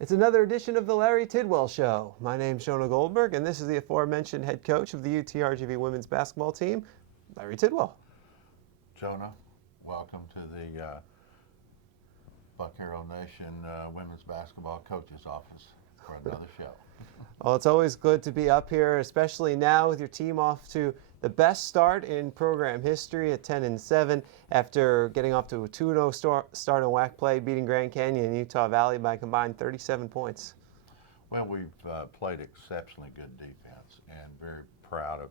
It's another edition of the Larry Tidwell Show. My name's Jonah Goldberg, and this is the aforementioned head coach of the UTRGV women's basketball team, Larry Tidwell. Jonah, welcome to the Buck Hero Nation Women's Basketball Coach's Office for another show. Well, it's always good to be up here, especially now with your team off to the best start in program history at 10-7 after getting off to a 2-0 start in WAC play, beating Grand Canyon and Utah Valley by a combined 37 points. Well, we've played exceptionally good defense and very proud of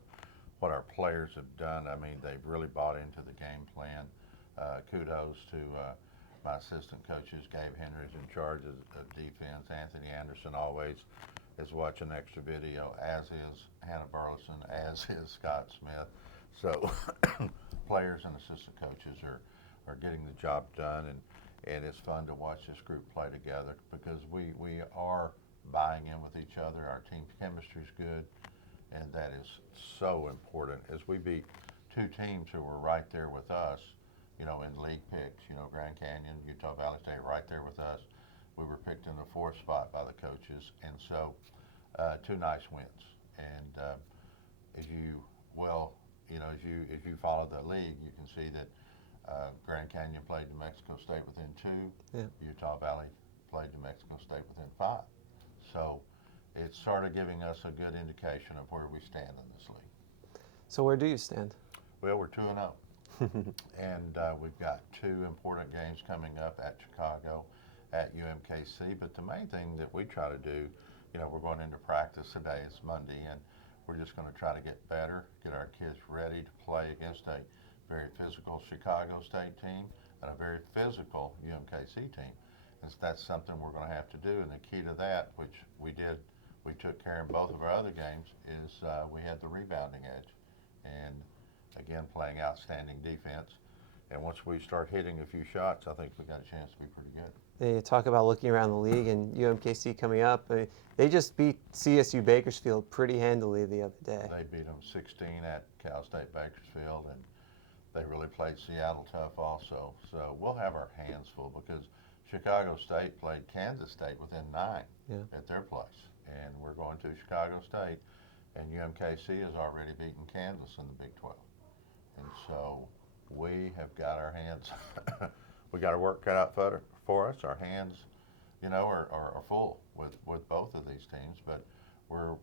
what our players have done. I mean, they've really bought into the game plan. Kudos to my assistant coaches, Gabe Henry's in charge of defense. Anthony Anderson always is watching extra video, as is Hannah Burleson, as is Scott Smith. So players and assistant coaches are getting the job done, and it's fun to watch this group play together because we are buying in with each other. Our team chemistry is good, and that is so important. As we beat two teams who were right there with us, you know, in league picks, you know, Grand Canyon, Utah Valley State right there with us. We were picked in the 4th spot by the coaches, and so two nice wins. And as you follow the league, you can see that Grand Canyon played New Mexico State within 2. Yeah. Utah Valley played New Mexico State within 5. So it's sort of giving us a good indication of where we stand in this league. So where do you stand? Well, we're 2-0. And we've got 2 important games coming up at Chicago, at UMKC. But the main thing that we try to do, you know, we're going into practice today, it's Monday, and we're just going to try to get better, get our kids ready to play against a very physical Chicago State team and a very physical UMKC team. And that's something we're going to have to do. And the key to that, which we did, we took care in both of our other games, is we had the rebounding edge. And again, playing outstanding defense. And once we start hitting a few shots, I think we got a chance to be pretty good. You talk about looking around the league and UMKC coming up. I mean, they just beat CSU Bakersfield pretty handily the other day. They beat them 16 at Cal State Bakersfield, and they really played Seattle tough also. So we'll have our hands full because Chicago State played Kansas State within 9 at their place. And we're going to Chicago State, and UMKC has already beaten Kansas in the Big 12. And so we have got our hands, we got our work cut out for us. Our hands, you know, are full with both of these teams, but we're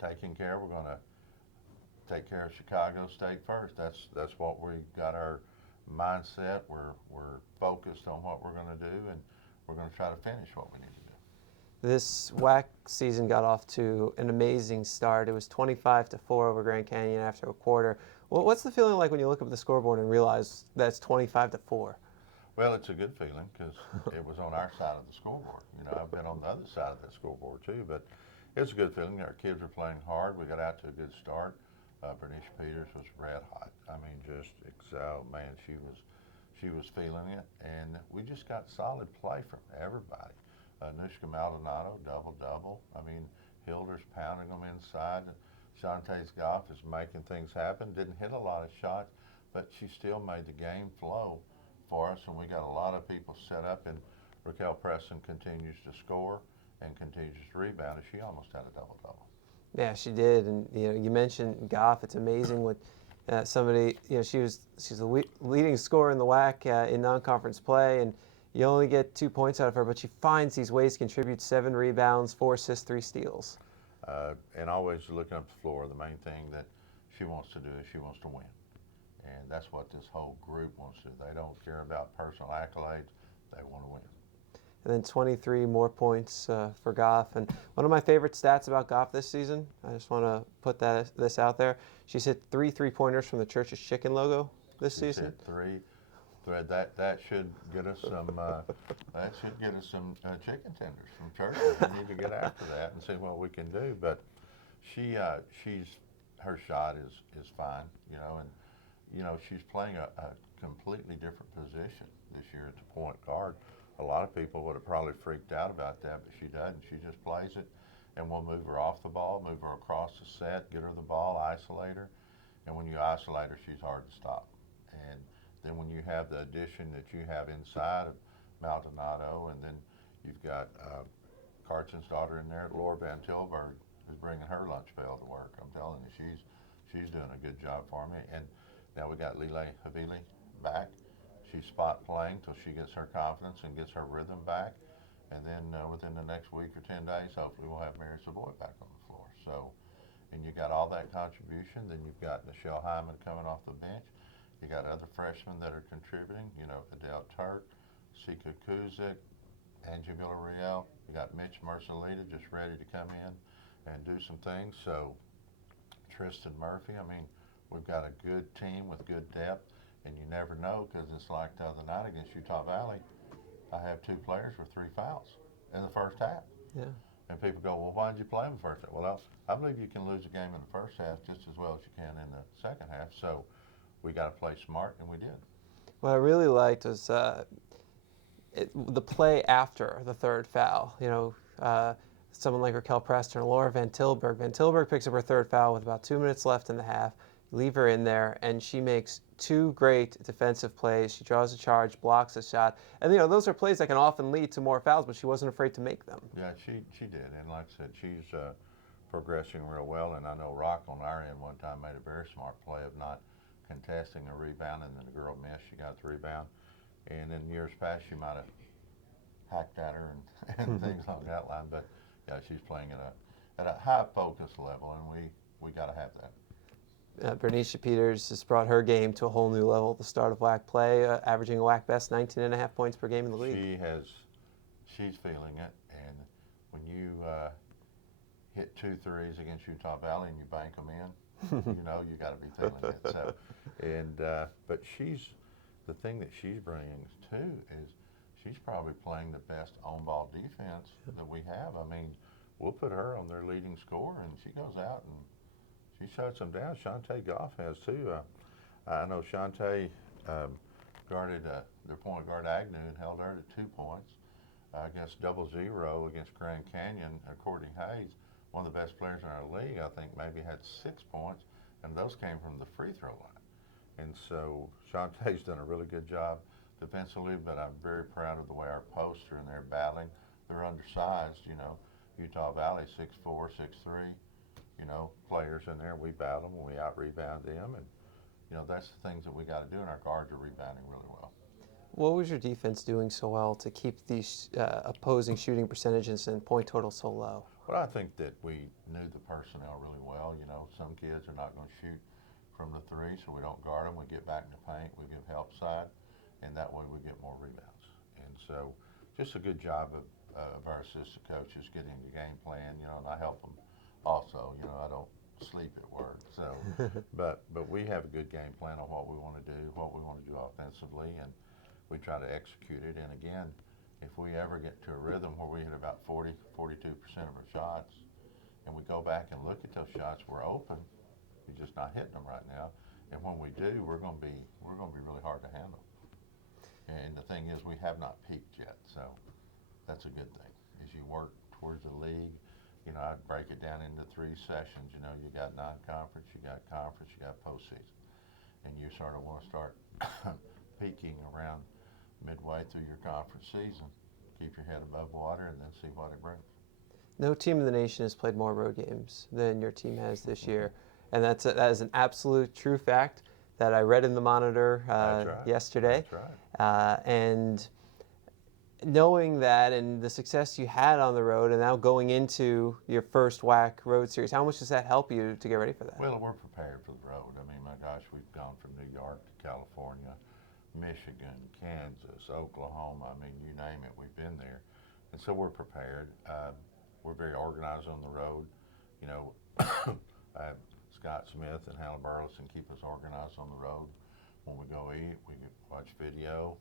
taking care. We're going to take care of Chicago State first. That's what we got our mindset. We're focused on what we're going to do, and we're going to try to finish what we need to do. This WAC season got off to an amazing start. It was 25-4 over Grand Canyon after a quarter. Well, what's the feeling like when you look up at the scoreboard and realize that's 25-4? Well, it's a good feeling because it was on our side of the scoreboard. You know, I've been on the other side of that scoreboard too, but it's a good feeling. Our kids are playing hard. We got out to a good start. Bernice Peters was red hot. I mean, just man, she was feeling it, and we just got solid play from everybody. Nushka Maldonado, double-double. I mean, Hilder's pounding them inside. Shantae's Goff is making things happen. Didn't hit a lot of shots, but she still made the game flow for us, and we got a lot of people set up, and Raquel Preston continues to score and continues to rebound, and she almost had a double-double. Yeah, she did, and you know, you mentioned Goff. It's amazing what somebody, you know, she's the leading scorer in the WAC in non-conference play, and you only get 2 points out of her, but she finds these ways to contribute: 7 rebounds, 4 assists, 3 steals. And always looking up the floor. The main thing that she wants to do is she wants to win. And that's what this whole group wants to do. They don't care about personal accolades. They want to win. And then 23 more points for Goff. And one of my favorite stats about Goff this season, I just want to put this out there. She's hit 3 3-pointers from the Church's Chicken logo this season. Hit 3. That should get us some chicken tenders from Church. We need to get after that and see what we can do. But her shot is fine, you know, and you know she's playing a completely different position this year at the point guard. A lot of people would have probably freaked out about that, but she doesn't. She just plays it, and we'll move her off the ball, move her across the set, get her the ball, isolate her, and when you isolate her, she's hard to stop. And then when you have the addition that you have inside of Maldonado, and then you've got Cartson's daughter in there, Laura Van Tilburg, is bringing her lunch pail to work. I'm telling you, she's doing a good job for me. And now we got Lele Havili back. She's spot playing till she gets her confidence and gets her rhythm back. And then within the next week or 10 days, hopefully we'll have Mary Savoy back on the floor. So, and you got all that contribution. Then you've got Michelle Hyman coming off the bench. You got other freshmen that are contributing. You know, Adele Turk, Sika Kuzik, Angie Villarreal. You got Mitch Mercelita just ready to come in and do some things. So, Tristan Murphy. I mean, we've got a good team with good depth. And you never know, because it's like the other night against Utah Valley, I have 2 players with 3 fouls in the first half. Yeah. And people go, well, why did you play them first half? Well, I believe you can lose a game in the first half just as well as you can in the second half. So we got to play smart, and we did. What I really liked was the play after the 3rd foul. You know, someone like Raquel Preston or Laura Van Tilburg. Van Tilburg picks up her 3rd foul with about 2 minutes left in the half. Leave her in there, and she makes 2 great defensive plays. She draws a charge, blocks a shot, and you know those are plays that can often lead to more fouls, but she wasn't afraid to make them. Yeah, she did, and like I said, she's progressing real well. And I know Rock on our end one time made a very smart play of not contesting a rebound, and then the girl missed. She got the rebound, and in years past she might have hacked at her and things along that line. But yeah, she's playing at a high focus level, and we got to have that. Bernicia Peters has brought her game to a whole new level at the start of WAC play, averaging a WAC best 19.5 points per game in the league. She's feeling it, and when you hit 2 threes against Utah Valley and you bank them in, you know you got to be feeling it. So, and but the thing that she's bringing too is she's probably playing the best on-ball defense that we have. I mean, we'll put her on their leading scorer, and she goes out and she shuts them down. Shantae Goff has too. I know Shantae guarded their point guard Agnew and held her to 2 points. Against 0-0 against Grand Canyon, Courtney Hayes, one of the best players in our league, I think maybe had 6 points, and those came from the free throw line. And so Shantae's done a really good job defensively, but I'm very proud of the way our posts are in there battling. They're undersized, you know. Utah Valley 6'4", 6'3". You know, players in there, we battle them and we out-rebound them, and, you know, that's the things that we got to do, and our guards are rebounding really well. What was your defense doing so well to keep these opposing shooting percentages and point totals so low? Well, I think that we knew the personnel really well. You know, some kids are not going to shoot from the 3, so we don't guard them. We get back in the paint, we give help side, and that way we get more rebounds. And so just a good job of our assistant coaches getting the game plan, you know, and I help them. Also, you know, I don't sleep at work, so, but we have a good game plan on what we want to do offensively, and we try to execute it. And again, if we ever get to a rhythm where we hit about 42% of our shots, and we go back and look at those shots, we're open, we're just not hitting them right now. And when we do, we're going to be really hard to handle. And the thing is, we have not peaked yet, so that's a good thing. As you work towards the league, you know, I'd break it down into 3 sessions. You know, you got non-conference, you got conference, you got postseason. And you sort of want to start peaking around midway through your conference season. Keep your head above water and then see what it brings. No team in the nation has played more road games than your team has this year. And that is an absolute true fact that I read in the Monitor yesterday. That's right. And knowing that and the success you had on the road and now going into your first WAC road series, how much does that help you to get ready for that? Well, we're prepared for the road. I mean, my gosh, we've gone from New York to California, Michigan, Kansas, Oklahoma. I mean, you name it, we've been there. And so we're prepared. We're very organized on the road. You know, I have Scott Smith and Hannah Burleson keep us organized on the road. When we go eat, we watch video.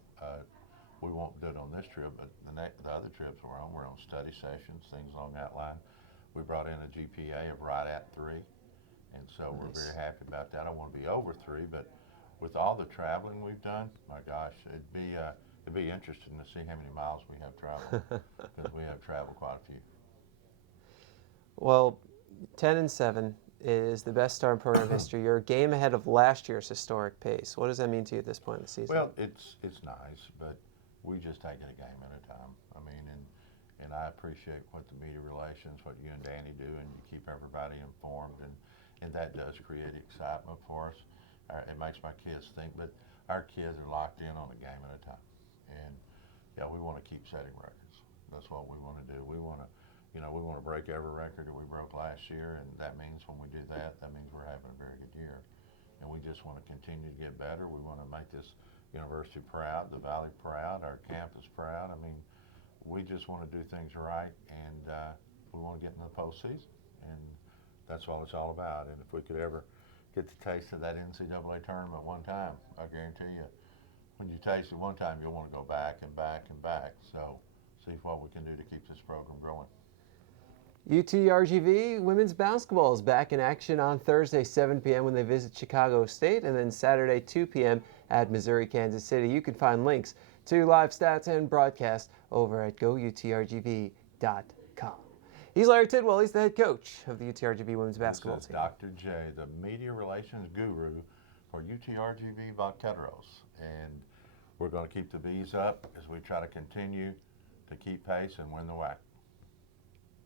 We won't do it on this trip, but the other trips we're on study sessions, things along that line. We brought in a GPA of right at 3, and so we're very happy about that. I want to be over 3, but with all the traveling we've done, my gosh, it'd be interesting to see how many miles we have traveled, because we have traveled quite a few. Well, 10-7 is the best start in program history. You're a game ahead of last year's historic pace. What does that mean to you at this point in the season? Well, it's nice, but we just take it a game at a time. I mean, and and I appreciate what the media relations, what you and Danny do, and you keep everybody informed, and that does create excitement for us. It makes my kids think, but our kids are locked in on a game at a time, and yeah, we want to keep setting records. That's what we want to do. We want to, we want to break every record that we broke last year, and that means when we do that, that means we're having a very good year. And we just want to continue to get better. We want to make this university proud, the Valley proud, our campus proud. I mean, we just want to do things right, and we want to get in the postseason, and that's all it's all about. And if we could ever get the taste of that NCAA tournament one time, I guarantee you, when you taste it one time, you'll want to go back and back and back. So see what we can do to keep this program growing. UTRGV women's basketball is back in action on Thursday, 7 p.m. when they visit Chicago State, and then Saturday, 2 p.m. at Missouri, Kansas City. You can find links to live stats and broadcasts over at GoUTRGV.com. He's Larry Tidwell. He's the head coach of the UTRGV women's basketball team. Dr. J, the media relations guru for UTRGVAthletics. And we're going to keep the bees up as we try to continue to keep pace and win the WAC.